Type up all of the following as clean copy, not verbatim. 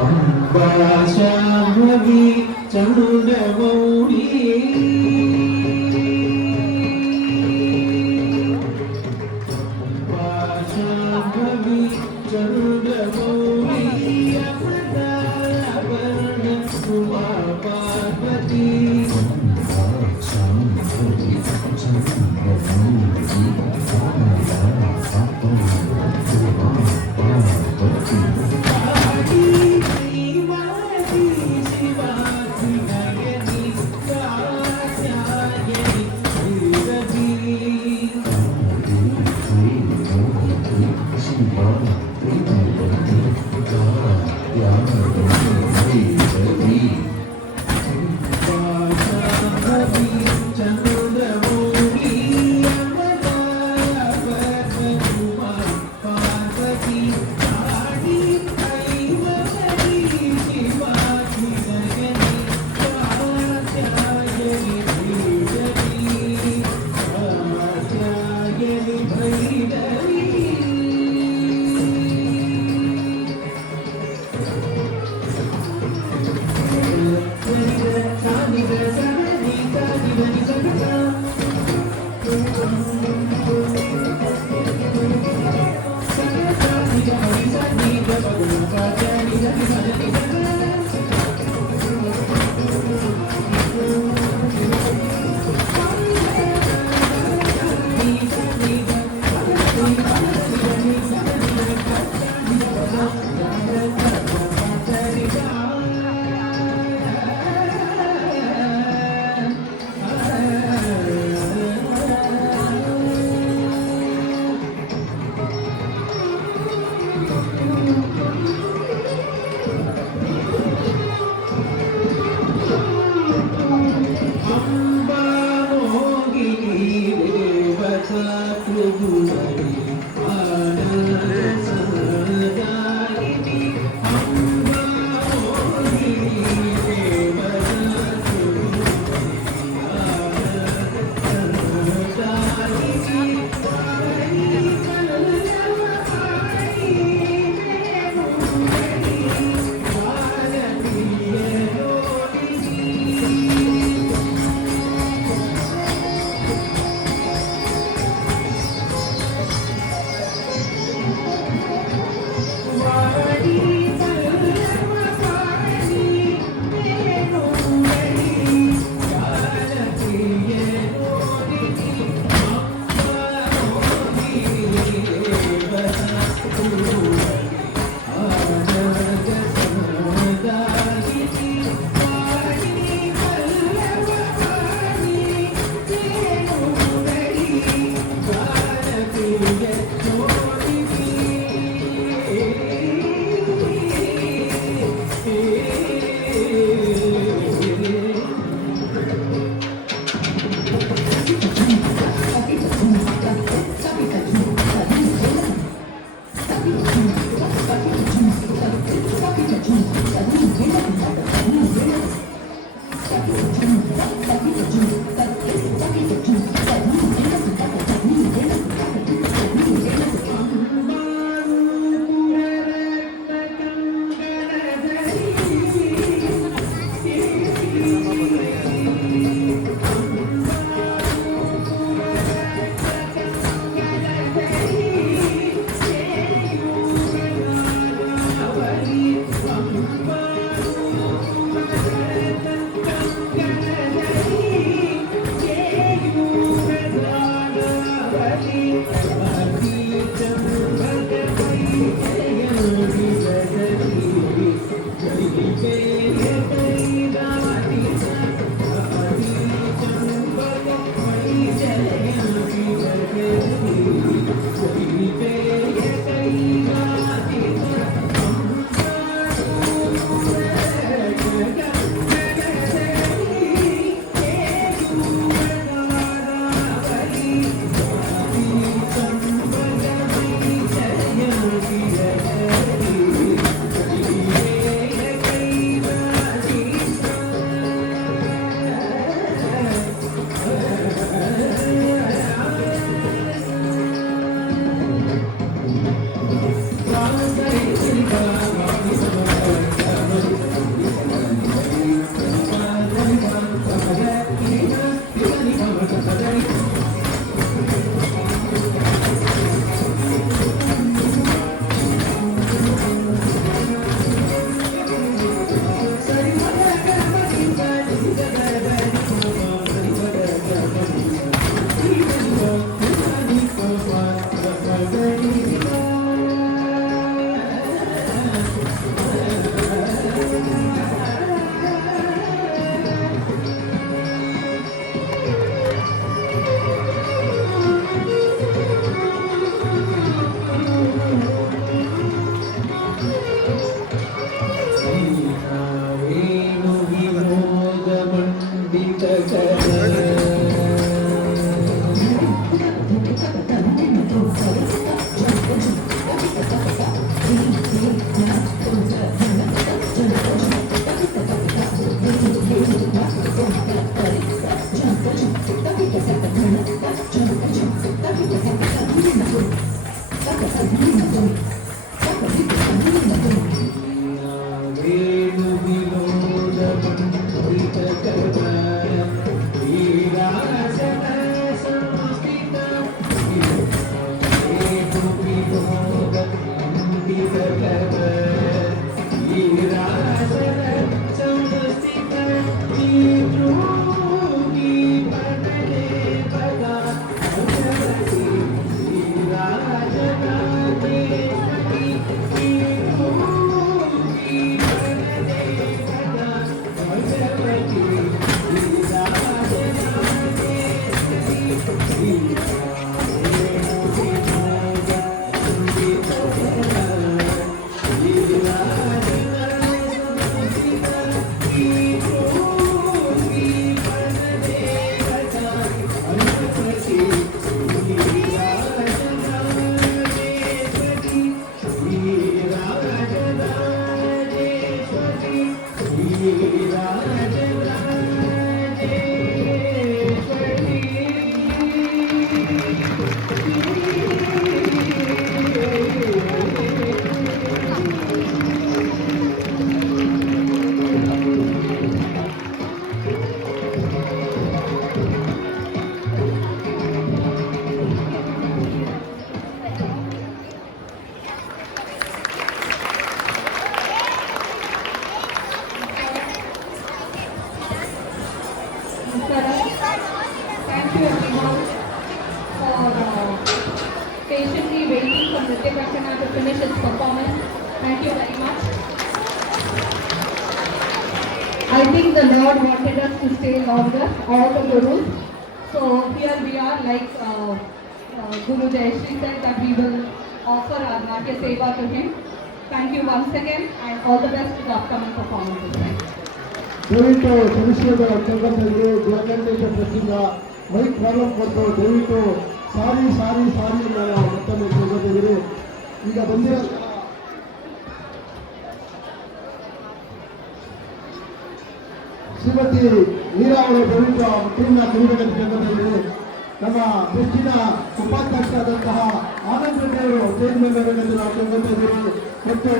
अम्बा शाम्भवी चण्डमौळी अम्बा शाम्भवी चण्डमौळी अमृताभरण उमा पार्वती अम्बा शाम्भवी चण्डमौळी Thank you everyone for patiently waiting for Nritya Prasanna to finish its performance. Thank you very much. I think the Lord wanted us to stay longer, all the Gurus. So here we are, like Guru Jayashree said, that we will offer our Natya Seva to him. Thank you once again and all the best to the upcoming performances. Thank you. ದಯವಿಟ್ಟು ಸದಸ್ಯರ ಸಂಘಟನೆಗೆ ಜಯಗಂಟೇಶ ಟ್ರಸ್ಟಿಂದ mic problem ಕೊಟ್ಟು ದಯವಿಟ್ಟು ಸಾರಿ ನಾನು ಮತ್ತೊಮ್ಮೆ ಕೇಳ್ಕೊತಿದ್ದೀರಿ. ಈಗ ಬಂದಿರೋ ಶ್ರೀಮತಿ ಮೀರಾ ಅವರು ದಯವಿಟ್ಟು ಟೀಮ್ನ ತಿರುಗಬೇಕಂತ ಕೇಳ್ಕೊತಿದ್ದೀರಿ. ನಮ್ಮ ಟ್ರಸ್ಟಿನ ಉಪಾಧ್ಯಕ್ಷರಾದಂತಹ ಆನಂದ್ ರೆಡ್ಡಿ ಅವರು ಸ್ಟೇಜ್ ಮೇಲೆ ಬರಬೇಕೆಂದು ನಾವು ಕೇಳ್ಕೊತಿದ್ದೀರಿ. ಮತ್ತು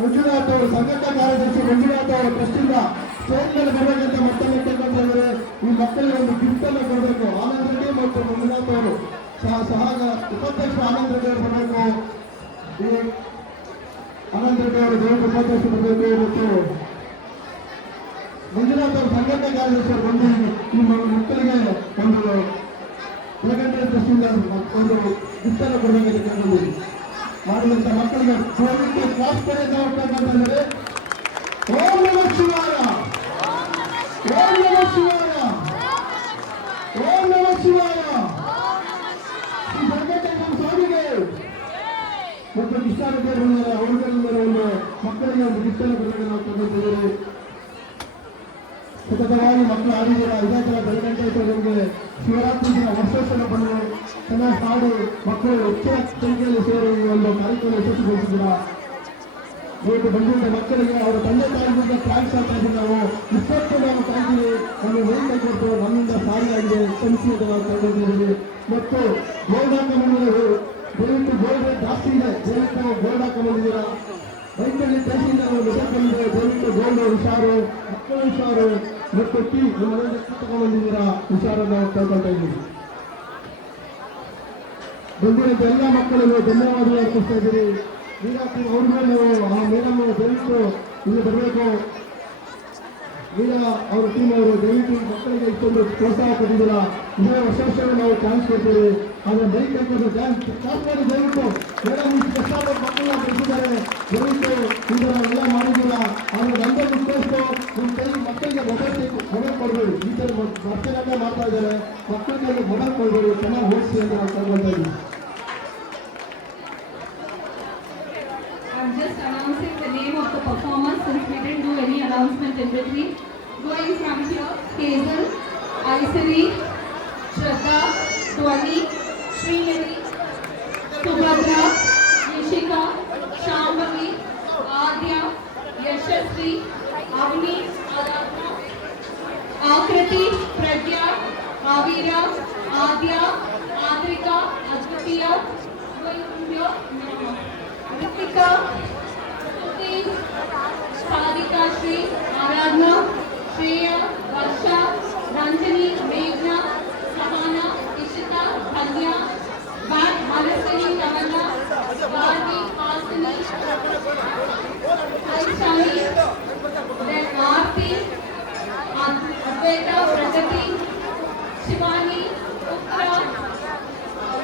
ಮಂಜುನಾಥ್ ಅವರು ಸಂಘಟನಾ ಕಾರ್ಯದರ್ಶಿ ಮಂಜುನಾಥ್ ಅವರ ಟ್ರಸ್ಟಿಂದ ಸ್ಟೇಜ್ ಮೇಲೆ ಬರಬೇಕಂತ ಮತ್ತೊಮ್ಮೆ ಕೇಳ್ಕೊತಿದ್ದಾರೆ. ಈ ಮಕ್ಕಳಿಗೆ ಒಂದು ಗಿಫ್ಟ್ ಅನ್ನು ಕೊಡಬೇಕು. ಆನಂದ್ ರೆಡ್ಡಿ ಮತ್ತು ಮಂಜುನಾಥ್ ಅವರು ಸಹ ಉಪಾಧ್ಯಕ್ಷ ಆನಂದ್ ರೆಡ್ಡಿ ಅವರು ಬರಬೇಕು. ಆನಂದ್ ರೆಡ್ಡಿ ಅವರು ದಯವಿಟ್ಟು ಉಪಾಧ್ಯಕ್ಷ ಬರಬೇಕು. ಮತ್ತು ಮಂಜುನಾಥ್ ಅವರು ಸಂಘಟನಾ ಕಾರ್ಯದರ್ಶಿ ಅವರು ಬಂದು ಈ ಮಕ್ಕಳಿಗೆ ಒಂದು ಜಯಗಂಟೆ ಟ್ರಸ್ಟಿಂದ ಒಂದು ಗಿಫ್ಟ್ ಅನ್ನು ಕೊಡಬೇಕಂತ ಕೇಳ್ಕೊಂಡಿದ್ದೀವಿ. ಮಾಡಿದಂತ ಮಕ್ಕಳಿಗೆ ಕ್ಲಾಸ್ ಪಡೆದ ಮಾಡ್ತಾರೆ. ಓಂ ನಮಃ ಶಿವಾಯ, ಓಂ ನಮಃ ಶಿವಾಯ, ಓಂ ನಮಃ ಶಿವಾಯ. ಈ ಜಗತ್ತನ್ನ ಸ್ವಾಮಿಗೆ ಮತ್ತು ಕಿಷ್ಟಾಚಾರ್ಯ ಅವ್ರಿಗಳಿಂದ ಒಂದು ಮಕ್ಕಳಿಗೆ ಒಂದು ಗಿಫ್ಟನ್ನು ಕೊಡಬೇಕು ನಾವು ತಂದಿದ್ದೇವೆ. ಸತತವಾಗಿ ಮಕ್ಕಳು ಆಡಿದ್ದೀರ. ಇದೇ ಥರ ಬೆಳಗಂಟೆ ಶಿವರಾತ್ರಿ ದಿನ ವರ್ಷೋತ್ಸವ ಬಂದು ಚೆನ್ನಾಗಿ ಹಾಡು ಮಕ್ಕಳು ಹೆಚ್ಚಿನ ಸಂಖ್ಯೆಯಲ್ಲಿ ಸೇರಿ ಒಂದು ಕಾರ್ಯಕ್ರಮ ಯಶಸ್ವಿಗೊಳಿಸಿದ್ದೀರ. ಇವತ್ತು ಬಂದಿದ್ದ ಮಕ್ಕಳಿಗೆ ಅವರ ತಂದೆ ತಾಯಿಗಳಿಂದ ಥ್ಯಾಂಕ್ಸ್ ಆಗ್ತಾ ಇದ್ದೀವಿ. ನಾವು ಇಷ್ಟೊತ್ತು ನಾವು ಕಾಯ್ತೀವಿ, ನಮಗೆ ವೇದಿಕೆ ಕೊಟ್ಟು ನಮ್ಮಿಂದ ಸಾರಿಯಾಗಿದೆ ಕ್ಷಮಿಸಿ ಅಂತ ನಾವು ಕರೆದಿದ್ದೀವಿ. ಮತ್ತು ಗೋಲ್ಡ್ ಹಾಕೊಂಡ್ಬಂದಿದ್ದೀವಿ. ದಯವಿಟ್ಟು ಗೋಲ್ಡ್ ರೇಟ್ ಜಾಸ್ತಿ ಇದೆ, ದಯವಿಟ್ಟು ಗೋಲ್ಡ್ ಹಾಕೊಂಡ್ಬಂದಿದ್ದೀರಾ. ಬೈಕಲ್ಲಿ ತಹಸೀಲ್ದಾರ್ ಮೆಸೇಜ್ ಬಂದಿದೆ, ದಯವಿಟ್ಟು ಗೋಲ್ಡ್ ಹುಷಾರು, ಮಕ್ಕಳು ಹುಷಾರು. ಮತ್ತು ಟೀ ನಿಮ್ಮ ಮನೆಯಲ್ಲಿ ತಗೊಂಡ್ಬಂದಿದ್ದೀರಾ, ಹುಷಾರನ್ನು ನಾವು ಕೇಳ್ಕೊಳ್ತಾ ಇದ್ದೀವಿ. ಬಂದಿರೋದು ಎಲ್ಲ ಮಕ್ಕಳಿಗೂ ಧನ್ಯವಾದಗಳು ಅರ್ಪಿಸ್ತಾ ಇದ್ದೀರಿ. ಈಗ ಅವ್ರ ಮೇಲೆ ನೀವು ಆ ಮೇಡಮ್ ದಯವಿಟ್ಟು ಇಲ್ಲಿ ಬರಬೇಕು. ಈಗ ಅವರ ಟೀಮ್ ಅವರು ದಯವಿಟ್ಟು ಮಕ್ಕಳಿಗೆ ಇಷ್ಟೊಂದು ಪ್ರೋತ್ಸಾಹ ಕೊಟ್ಟಿದ್ದೀರಾ. ಇದೇ ವರ್ಷ ನಾವು ಚಾನ್ಸ್ ಕೊಡ್ತೀವಿ. ಆದರೆ ಬೈ ಕೈಕೊಂಡು ಕ್ಲಾಸ್ ಮಾಡಿ ದಯವಿಟ್ಟು ಮೇಡಮ್ ಇಷ್ಟು ಕಷ್ಟಪಟ್ಟು ಮಕ್ಕಳನ್ನ ಬೆಳೆಸಿದ್ದಾರೆ, ದಯವಿಟ್ಟು ಇದರ ಎಲ್ಲ ಮಾಡಿದಿಲ್ಲ. ಆದರೆ ನಂದೇ ರಿಕ್ವೆಸ್ಟು, ನಿಮ್ಮ ಕೈ ಮಕ್ಕಳಿಗೆ ಮೊಬೈಲ್ ಕೊಡಬೇಡಿ. ಈ ಥರ ಮಕ್ಕಳನ್ನೇ ಮಾಡ್ತಾ ಇದ್ದಾರೆ, ಮಕ್ಕಳಿಗೆ ಮೊಬೈಲ್ ಕೊಡಬೇಡಿ, ಚೆನ್ನಾಗಿ ಓದಿಸಿ ಅಂತ ನಾವು ಕೇಳ್ಕೊಳ್ತಾ ಇದ್ದೀವಿ. I'm just announcing the name of the performers since we didn't do any announcement in between. Going from here, Hazel, Aisari, Shraddha, Dhwani, Srinidhi, Subhadra, Yishika, Shambhavi, Adya, Yashasvi, Avni, Aradhna, Akriti, Pragya, Avira, Adya, Adrika, Advitiya. Going from here, Ritika, Stuti, Sadhika Shri, Aradhna, Shreya, Varsha, Ranjani, Meghna, Sahana, Ishita, Dhanya, Bhat, Manaswini, Tamanna, Bharti, Hasini, Aishani, then Aarti, Advaita, Pragati, Shivani, Ukra,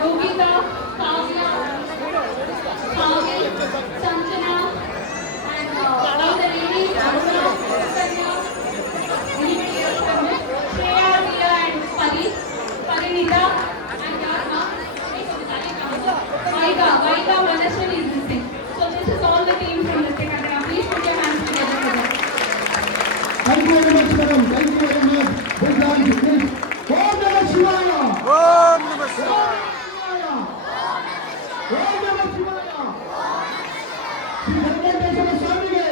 Yogita, Kavya, Kavi, Sanjana, and all the ladies, Aruna, Sanya, Shreya, Riya, and Parinita, and Yarna, Vaika, Manashwari is missing. So this is all the team from Nritya Katra. Please put your hands together for them. Thank you very much, madam. Thank you very much. Good job, please. Om Namah Shivaya. Om Namah Shivaya. Om Namah Shivaya. Shri ವೆಂಕಟೇಶ್ವರ ಸ್ವಾಮಿಗೆ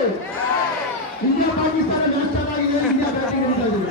ಇಂಡಿಯಾ ಪಾಕಿಸ್ತಾನ ಮ್ಯಾಚ್ ಚೆನ್ನಾಗಿದೆ, India batting ನಡೀತಾ ಇದೆ.